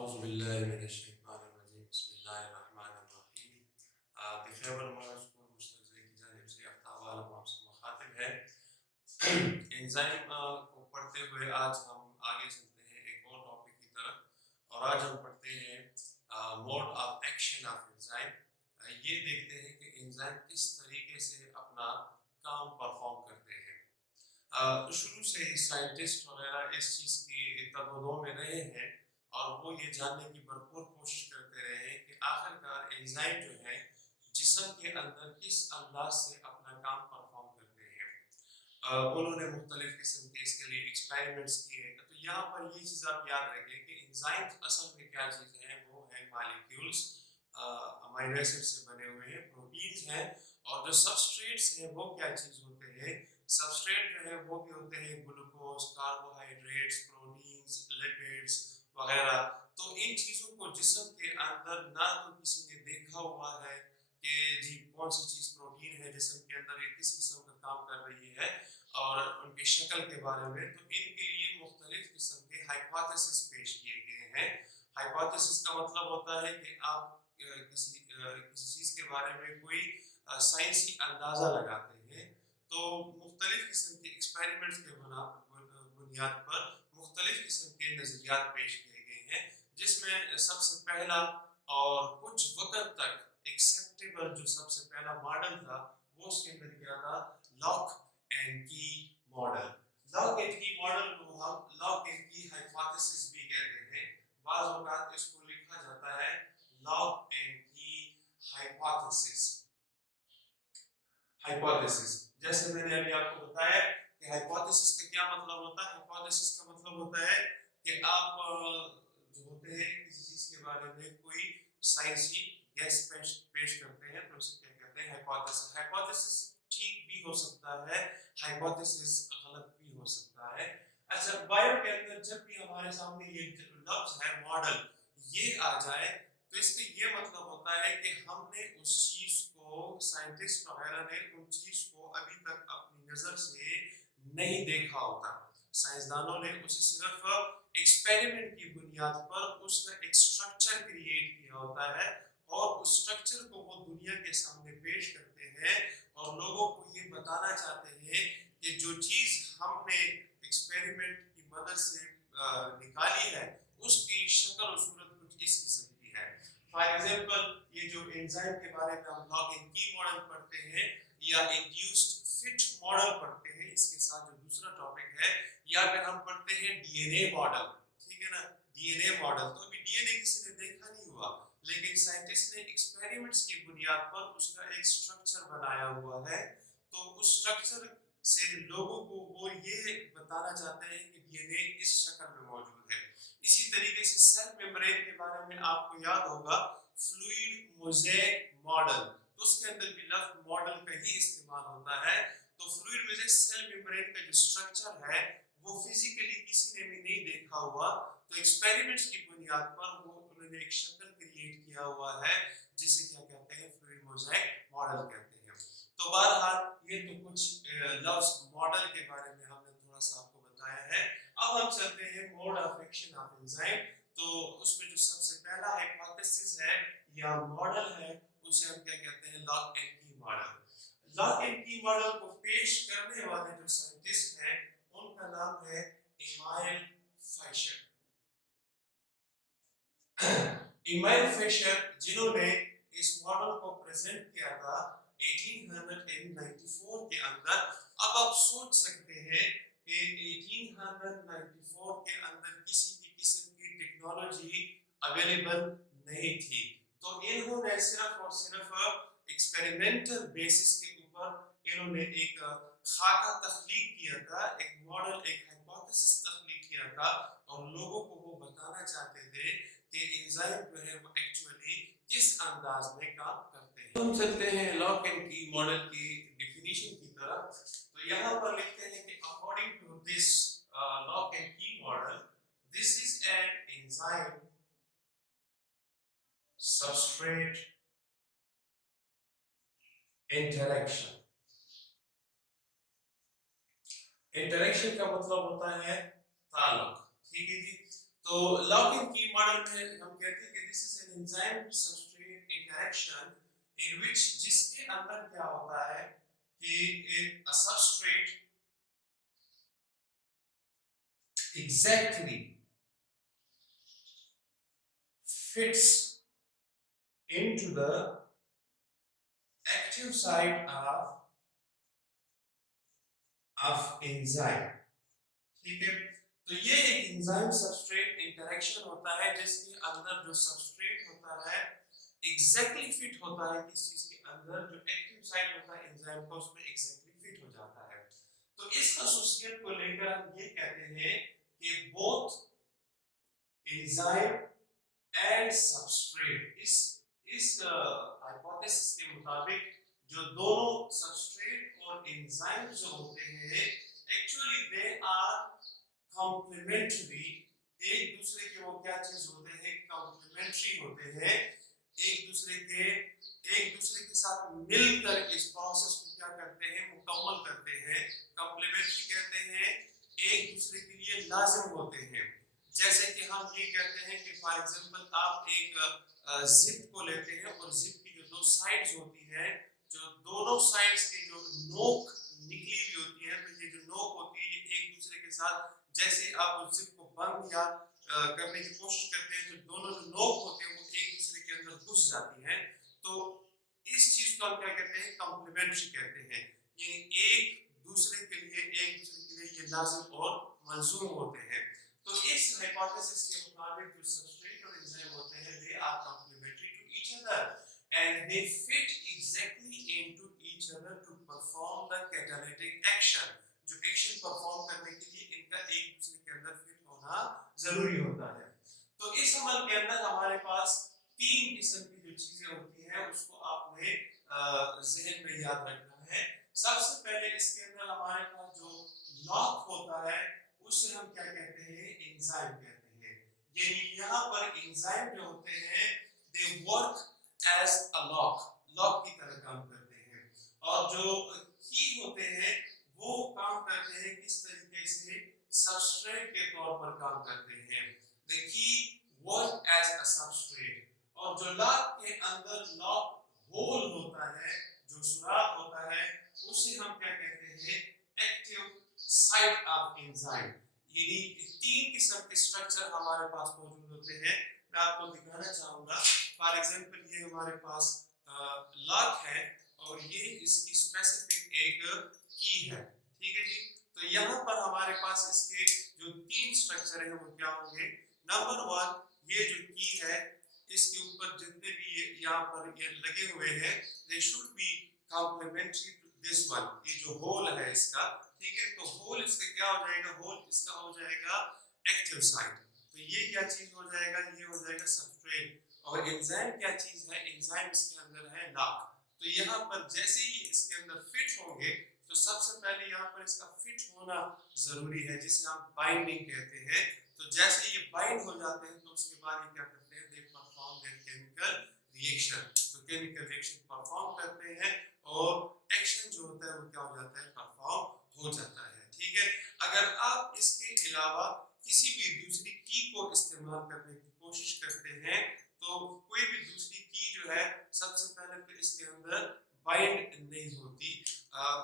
أعوذ بالله من الشیطان الرجیم بسم اللہ الرحمن الرحیم بخیر المعروف کو مستقزے کی جانب سے افتاوال ہم سے مخاطب ہے انزائم کو پڑھتے ہوئے آج ہم آگے چلتے ہیں ایک اور ٹاپک کی طرف اور آج ہم پڑھتے ہیں mode of action of enzyme یہ دیکھتے ہیں کہ انزائم کس طریقے سے اپنا کام پرفارم کرتے ہیں شروع سے سائنٹسٹ وغیرہ اس چیز کی تبدوں میں رہے ہیں اور وہ یہ جاننے کی بھرپور کوشش کرتے رہے ہیں کہ آخرکار انزائم جو ہے جسم کے اندر کس انداز سے اپنا کام پرفارم کرتے ہیں انہوں نے مختلف قسم کے اس کے لیے ایکسپیریمنٹس کیے تو یہاں پر یہ چیز آپ یاد رکھیں کہ انزائم اصل میں کیا چیز ہے وہ ہے مالیکیولز امینو ایسڈ سے بنے ہوئے ہیں پروٹینز ہیں اور جو سبسٹریٹس ہیں وہ کیا چیز ہوتے ہیں سبسٹریٹ جو ہے وہ بھی ہوتے ہیں گلوکوز کاربوہائیڈریٹس پروٹینز لپڈز وغیرہ تو ان چیزوں کو جسم کے اندر نہ تو کسی نے دیکھا ہوا ہے کہ جی کون سی چیز پروٹین ہے جسم کے اندر یہ کس قسم کا کام کر رہی ہے اور ان کی شکل کے بارے میں تو ان کے لیے مختلف قسم کے ہائپوتھیسس پیش کیے گئے ہیں ہائپوتھیسس کا مطلب ہوتا ہے کہ آپ کسی چیز کے بارے میں کوئی سائنسی اندازہ لگاتے ہیں تو مختلف قسم کے ایکسپیریمنٹس کے بنیاد پر مختلف قسم کے نظریات پیش کیے گئے ہیں جس میں سب سے پہلا اور کچھ وقت تک ایکسیپٹیبل جو سب سے پہلا ماڈل تھا وہ اس کے اندر کیا تھا lock and key model lock and key model کو ہم لاک اینڈ کی ہائپوتھیسس بھی کہتے ہیں بعض اوقات اس کو لکھا جاتا ہے لاک اینڈ کی ہائپوتھیسس جیسے میں نے ابھی آپ کو بتایا کہ ہائپوتھیسس کا کیا مطلب ہوتا ہے ہائپوتھیسس کا مطلب ہوتا ہے کہ آپ جو ہوتے ہیں کسی چیز کے بارے میں کوئی سائنسی گیس پیش کرتے ہیں تو اسے کیا کہتے ہیں ہائپوتھیسس ہائپوتھیسس ٹھیک بھی ہو سکتا ہے ہائپوتھیسس غلط بھی ہو سکتا ہے اچھا بایو کے اندر جب بھی ہمارے سامنے یہ لفظ ہے ماڈل یہ آ جائے تو اس کا یہ مطلب ہوتا ہے کہ ہم نے اس چیز کو سائنٹسٹ وغیرہ نے ان چیز کو ابھی تک اپنی نظر سے نہیں دیکھا ہوتا سائنسدانوں نے اسے صرف ایکسپیریمنٹ کی بنیاد پر اس کا ایک سٹرکچر کریٹ کیا ہوتا ہے اور اس سٹرکچر کو وہ دنیا کے سامنے پیش کرتے ہیں اور لوگوں کو یہ بتانا چاہتے ہیں کہ جو چیز ہم نے ایکسپیریمنٹ کی مدد سے نکالی ہے اس کی شکل و صورت کچھ اس قسم کی ہے فار ایگزامپل یہ جو انزائم کے بارے میں ہم لاک اینڈ کی ماڈل پڑھتے ہیں یا انڈیوسڈ فٹ ماڈل پڑھتے ہیں اس کے ساتھ جو دوسرا ٹاپک ہے یا پھر ہم پڑھتے ہیں ڈی این اے ماڈل ٹھیک ہے نا ڈی این اے ماڈل تو ابھی ڈی این اے کسی نے دیکھا نہیں ہوا لیکن سائنٹسٹ نے ایکسپیریمنٹس کی بنیاد پر اس کا ایک سٹرکچر بنایا ہوا ہے تو اس سٹرکچر سے لوگوں کو وہ یہ بتانا چاہتے ہیں کہ ڈی این اے اس شکل میں موجود ہے اسی طریقے سے سیل میمبرین کے بارے میں آپ کو یاد ہوگا فلوئڈ موزیک ماڈل تو اس کے اندر بھی لفظ ماڈل کا ہی استعمال ہوتا ہے تو فلوئڈ موزیک سیل میمبرین کا جو سٹرکچر ہے وہ فزیکلی کسی نے بھی نہیں دیکھا ہوا تو ایکسپیریمنٹس کی بنیاد پر وہ انہوں نے ایک شکل کریٹ کیا ہوا ہے جسے کیا کہتے ہیں فلوئڈ موزیک ماڈل کہتے ہیں تو بہرحال یہ تو کچھ لفظ ماڈل کے بارے میں ہم نے تھوڑا سا آپ کو بتایا ہے اب ہم چلتے ہیں mode of action of enzyme تو اس میں جو سب سے پہلا ہائپوتھیسس ہے یا ماڈل ہے اسے ہم کیا کہتے ہیں lock and key model lock and key model کو پیش کرنے والے جو سائنٹسٹ ہیں ان کا نام ہے ایمائل فائشر ایمائل فائشر جنہوں نے اس ماڈل کو پریزنٹ کیا تھا 1894 کے اندر اب آپ سوچ سکتے ہیں کہ 1894 کے اندر کسی بھی قسم کی ٹیکنالوجی اویلیبل نہیں تھی تو انہوں نے صرف اور صرف ایکسپیریمنٹل بیسس کے اوپر انہوں نے ایک خاکہ تخلیق کیا تھا ایک ماڈل ایک ہائپوتھیسس تخلیق کیا تھا اور لوگوں کو وہ بتانا چاہتے تھے کہ انزائم جو ہے وہ ایکچولی کس انداز میں کام کرتے ہیں ہم چلتے ہیں لاک اینڈ کی ماڈل کی ڈیفینیشن کی طرف تو یہاں پر لکھتے ہیں کہ according to this lock and key model this is an enzyme substrate interaction interaction کا مطلب ہوتا ہے تعلق ٹھیک ہے جی تو لاک اینڈ کی ماڈل میں ہم کہتے ہیں کہ this is an enzyme substrate interaction in which جس کے اندر کیا ہوتا ہے کہ ایک substrate exactly fits into the active site of enzyme. ٹھیک ہے، تو یہ ایک انزائم سبسٹریٹ انٹریکشن ہوتا ہے جس کے اندر جو سبسٹریٹ ہوتا ہے ایگزیکٹلی فٹ ہوتا ہے کس چیز کے اندر، جو ایکٹیو سائٹ ہوتا ہے انزائم کا اس میں ایگزیکٹلی فٹ ہو جاتا ہے. تو اس خصوصیت کو لے کر ہم یہ کہتے ہیں کہ بوتھ انزائم اینڈ سبسٹریٹ اس ہائپوتھیسس کے مطابق جو دونوں سبسٹریٹ اور انزائم جو ہوتے ہیں ایکچولی دے آر کمپلیمنٹری، ایک دوسرے کے وہ کیا چیز ہوتے ہیں، کمپلیمنٹری ہوتے ہیں، ایک دوسرے کے ساتھ مل کر اس پروسیس کو کیا کرتے ہیں، مکمل کرتے ہیں. کمپلیمنٹری کہتے ہیں ایک دوسرے کے لیے لازم ہوتے ہیں. جیسے کہ ہم یہ کہتے ہیں کہ فار ایگزامپل آپ ایک زپ کو لیتے ہیں اور زپ کی جو دو سائڈز ہوتی ہیں، جو دونوں سائڈز کی جو نوک نکلی ہوئی ہوتی ہے، تو یہ جو نوک ہوتی ہے یہ ایک دوسرے کے ساتھ جیسے آپ اس زپ کو بند یا کرنے کی کوشش کرتے ہیں تو دونوں جو نوک ہوتے ہیں وہ ایک دوسرے کے اندر گھس جاتی ہیں. تو اس چیز کو ہم کیا کہتے ہیں، کمپلیمنٹری کہتے ہیں. یعنی ایک دوسرے کے لیے یہ لازم اور ملزوم ہوتے ہیں. تو اس ہائپوتھیسس کے مطابق جو سبسٹریٹ اور انزائم ہوتے ہیں they are complementary to each other and they fit exactly into each other to perform the catalytic action. جو ایکشن پرفارم کرنے کے لیے ان کا ایک دوسرے کے اندر فٹ ہونا ضروری ہوتا ہے. تو اس عمل کے اندر ہمارے پاس تین قسم کی جو چیزیں ہوتی ہیں اس کو آپ نے ذہن میں یاد رکھنا ہے. سب سے پہلے اس کے اندر ہمارے پاس جو لاک ہوتا ہے اسے ہم کیا کہتے ہیں، انزائم کہتے ہیں. یعنی یہاں پر انزائم جو ہوتے ہیں they work as a lock کی طرح کام کرتے ہیں. اور جو کی ہوتے ہیں وہ کام کرتے ہیں کس طریقے سے، سبسٹریٹ کے طور پر کام کرتے ہیں. the key work as a substrate. اور جو لاک کے اندر لاک ہول ہوتا ہے، جو سوراخ ہوتا ہے اسے ہم کیا کہتے ہیں، ایکٹیو سائٹ آف انزائم. یعنی تین قسم کے سٹرکچر ہمارے پاس موجود ہوتے ہیں. میں آپ کو دکھانا چاہوں گا. فار ایگزامپل یہ ہمارے پاس لاک ہے اور یہ اس کی اسپیسیفک ایک کی ہے. ٹھیک ہے جی. تو یہاں پر ہمارے پاس اس کے جو تین سٹرکچر ہیں وہ کیا ہوں گے. نمبر 1 یہ جو کی ہے اس کے اوپر جتنے بھی یہاں پر یہ لگے ہوئے ہیں they should be complementary to this one. یہ جو ہول ہے اس کا، ٹھیک ہے، تو ہول اس کا کیا ہو جائے گا، ہول اس کا ہو جائے گا ایکٹیو سائٹ. تو یہ کیا چیز ہو جائے گا، یہ ہو جائے گا سبسٹریٹ. اور انزائم کیا چیز ہے، انزائم اس کے اندر ہے لاک. تو یہاں پر جیسے ہی اس کے اندر فٹ ہوں گے تو سب سے پہلے یہاں پر اس کا فٹ ہونا ضروری ہے جسے ہم بائنڈنگ کہتے ہیں. تو جیسے یہ بائنڈ ہو جاتے ہیں تو اس کے بعد یہ کیا کرتے ہیں، they perform their chemical reaction. تو کیمیکل ریئیکشن پرفارم کرتے ہیں اور ایکشن جو ہوتا ہے وہ کیا ہو جاتا ہے، پرفارم ہو جاتا ہے. ٹھیک ہے. اگر آپ اس کے علاوہ کسی بھی دوسری کی کو استعمال کرنے کی کوشش کرتے ہیں تو کوئی بھی دوسری کی جو ہے سب سے پہلے تو اس کے اندر بائنڈ نہیں ہوتی.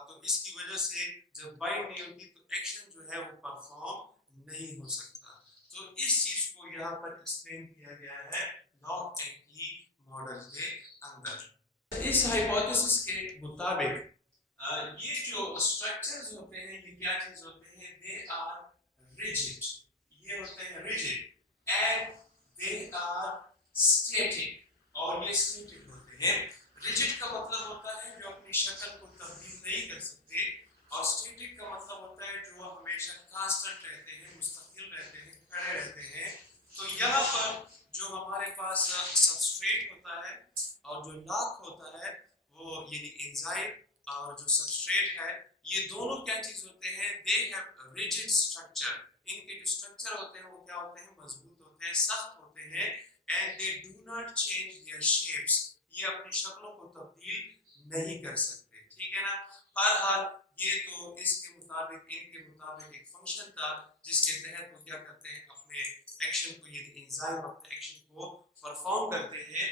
تو اس کی وجہ سے جب بائنڈ نہیں ہوتی تو ایکشن جو ہے وہ پرفارم نہیں ہو سکتا. تو اس چیز کو یہاں پر ایکسپلین کیا گیا ہے لاک اینڈ کی ماڈل کے اندر. اس ہائپوتھیسس کے مطابق یہ جو سٹرکچرز ہوتے ہیں یہ کیا چیز ہوتے ہیں، they are rigid. یہ ہوتے ہیں rigid and they are static. اور یہ static ہوتے ہیں. rigid کا مطلب ہوتا ہے جو اپنی شکل کو تبدیل نہیں کر سکتے، اور static کا مطلب ہوتا ہے جو ہمیشہ کانسٹنٹ رہتے ہیں، مستقل رہتے ہیں، کھڑے رہتے ہیں. تو یہاں پر جو ہمارے پاس سبسٹریٹ ہوتا ہے اور جو لاک ہوتا ہے وہ یعنی انزائم اور جو سبسٹریٹ ہے یہ دونوں کیا چیز ہوتے ہیں، they have rigid structure. ان کے جو سٹرکچر ہوتے ہیں وہ کیا ہوتے ہیں، مضبوط ہوتے ہیں، سخت ہوتے ہیں. and they do not change their shapes. یہ اپنی شکلوں کو تبدیل نہیں کر سکتے. ٹھیک ہے نا. بہرحال یہ تو اس کے مطابق ان کے مطابق ایک فنکشن تھا جس کے تحت وہ کیا کرتے ہیں اپنے ایکشن کو یعنی انزائم اپنے ایکشن کو پرفارم کرتے ہیں.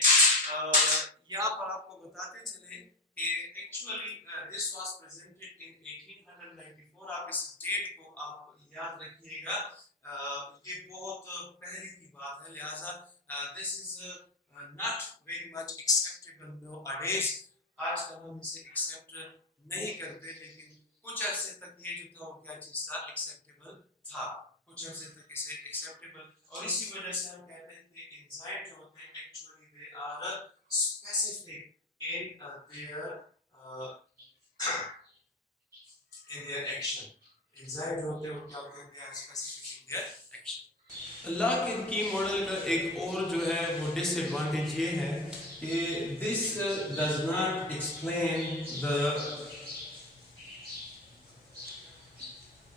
یہاں پر آپ کو بتاتے چلیں کہ ایکچولی دس واز پریزنٹڈ ان 1894. آپ اس ڈیٹ کو آپ یاد رکھیے گا, یہ بہت پہلے کی بات ہے, لہذا this is not very much acceptable nowadays. آج کل ہم اسے ایکسیپٹ نہیں کرتے, لیکن کچھ عرصے تک یہ جو تھا وہ کیا چیز تھا, ایکسیپٹیبل تھا, کچھ عرصے تک اسے ایکسیپٹیبل. اور اسی وجہ سے ہم کہتے ہیں کہ انزائم جو ہوتے ہیں actually they are specific in their action. Enzyme جو ہوتے ہیں وہ کیا ہوتے ہیں, they are specific in their action. Lock and key model کا ایک اور جو ہے وہ ڈس ایڈوانٹیج یہ ہے کہ this does not explain the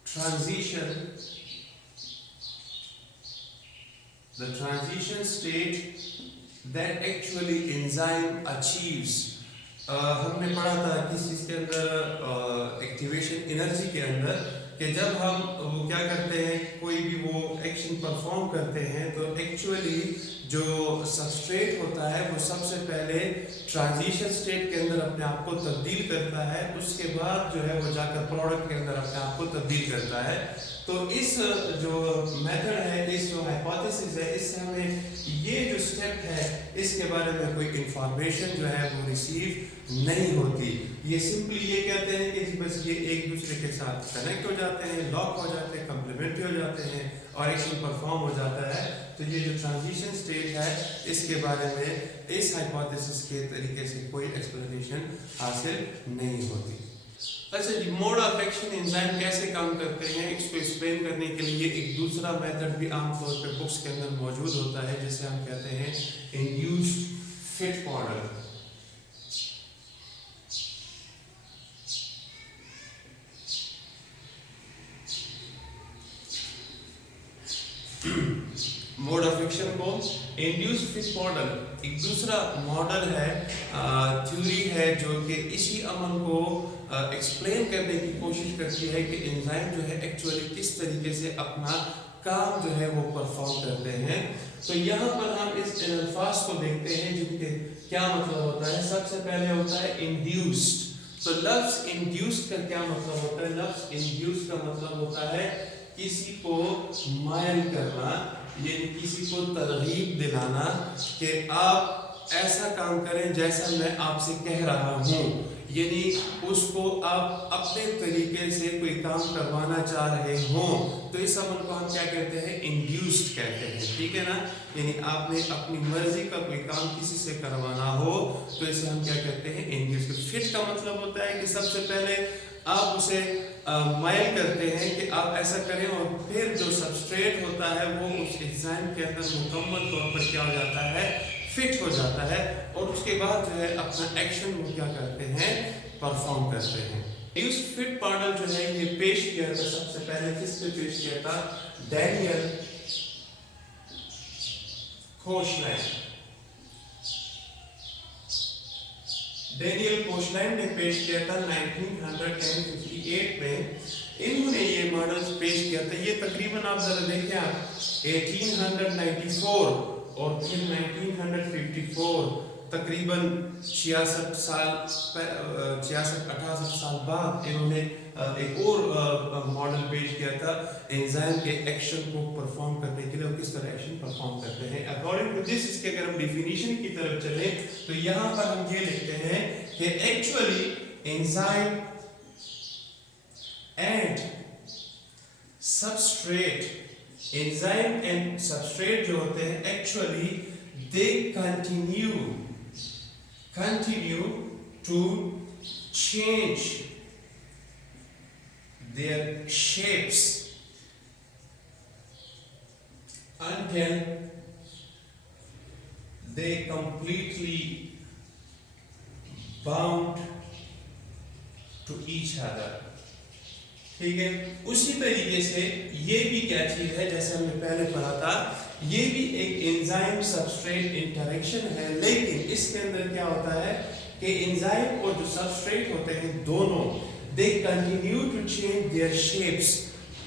transition state that actually enzyme achieves. ہم نے پڑھا تھا کس چیز کے اندر, ایکٹیویشن انرجی کے اندر, کہ جب ہم وہ کیا کرتے ہیں کوئی بھی وہ ایکشن پرفارم کرتے ہیں تو ایکچولی جو سبسٹریٹ ہوتا ہے وہ سب سے پہلے ٹرانزیشن سٹیٹ کے اندر اپنے آپ کو تبدیل کرتا ہے, اس کے بعد جو ہے وہ جا کر پروڈکٹ کے اندر اپنے آپ کو تبدیل کرتا ہے. تو اس جو میتھڈ ہے, اس جو ہائپوتھیسس ہے, اس سے ہمیں یہ جو سٹیپ ہے اس کے بارے میں کوئی انفارمیشن جو ہے وہ ریسیو نہیں ہوتی. یہ سمپلی یہ کہتے ہیں کہ جی بس یہ ایک دوسرے کے ساتھ کنیکٹ ہو جاتے ہیں, لاک ہو جاتے ہیں, کمپلیمنٹری ہو جاتے ہیں اور ایکشن پرفارم ہو جاتا ہے. تو یہ جو ٹرانزیشن سٹیج ہے اس کے بارے میں اس ہائپوتھیسس کے طریقے سے کوئی ایکسپلینیشن حاصل نہیں ہوتی. اچھا جی, موڈ آف ایکشن انزائم کیسے کام کرتے ہیں اس کو ایکسپلین کرنے کے لیے ایک دوسرا میتھڈ بھی عام طور پہ بکس کے اندر موجود ہوتا ہے جسے ہم کہتے ہیں induced fit model. Mode of action کو انڈیوس فٹ ماڈل ایک دوسرا ماڈل ہے, تھیوری ہے جو کہ اسی عمل کو ایکسپلین کرنے کی کوشش کرتی ہے کہ انزائم جو ہے ایکچولی کس طریقے سے اپنا کام جو ہے وہ پرفارم کرتے ہیں. تو یہاں پر ہم اس الفاظ کو دیکھتے ہیں جن کے کیا مطلب ہوتا ہے. سب سے پہلے ہوتا ہے انڈیوسڈ. تو لفظ انڈیوسڈ کا کیا مطلب ہوتا ہے؟ لفظ انڈیوسڈ کا مطلب ہوتا ہے کسی کو مائل کرنا, یعنی کسی کو ترغیب دلانا کہ آپ ایسا کام کریں جیسا میں آپ سے کہہ رہا ہوں, یعنی اس کو آپ اپنے طریقے سے کوئی کام کروانا چاہ رہے ہوں تو اس عمل کو ہم کیا کہتے ہیں, انڈیوسڈ کہتے ہیں. ٹھیک ہے نا, یعنی آپ نے اپنی مرضی کا کوئی کام کسی سے کروانا ہو تو اسے ہم کیا کہتے ہیں, انڈیوسڈ. فٹ کا مطلب ہوتا ہے کہ سب سے پہلے آپ اسے مائل کرتے ہیں کہ آپ ایسا کریں اور پھر جو سبسٹریٹ ہوتا ہے وہ اس انزائم کے اندر مکمل طور پر کیا ہو جاتا ہے, فٹ ہو جاتا ہے, اور اس کے بعد جو ہے اپنا ایکشن وہ کیا کرتے ہیں, پرفارم کرتے ہیں. اس فٹ ماڈل جو ہے یہ پیش کیا تھا سب سے پہلے کس نے پیش کیا تھا, ڈینیل کوشلینڈ. ڈینیل کوشلینڈ نے پیش کیا تھا 1958 میں. انہوں نے یہ ماڈل پیش کیا تھا. یہ تقریباً آپ ذرا دیکھیں, آپ 1894 اور پھر 1954 تقریباً 66 سال بعد انہوں نے ایک اور ماڈل پیش کیا تھا انزائم کے ایکشن کو پرفارم کرنے کے لیے, اور کس طرح ایکشن پرفارم کرتے ہیں. اکارڈنگ ٹو دس, اس کے اگر ہم ڈیفینیشن کی طرف چلیں تو یہاں پر ہم یہ لکھتے ہیں کہ actually enzyme and substrate, enzyme and substrate جو ہوتے ہیں actually they continue to change their shapes until they completely bound to each other. ٹھیک ہے, اسی طریقے سے یہ بھی کیا چیز ہے, جیسے ہم نے پہلے پڑھا تھا, یہ بھی ایک انزائم سبسٹریٹ انٹریکشن ہے, لیکن اس کے اندر کیا ہوتا ہے کہ انزائم اور جو سبسٹریٹ ہوتے ہیں دونوں they continue to change their shapes.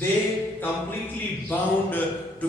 they completely bound to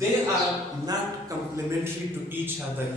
they are not complementary to each other,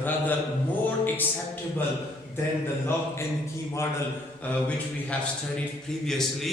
rather more acceptable than the lock and key model which we have studied previously.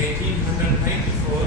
1894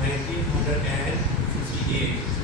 1958।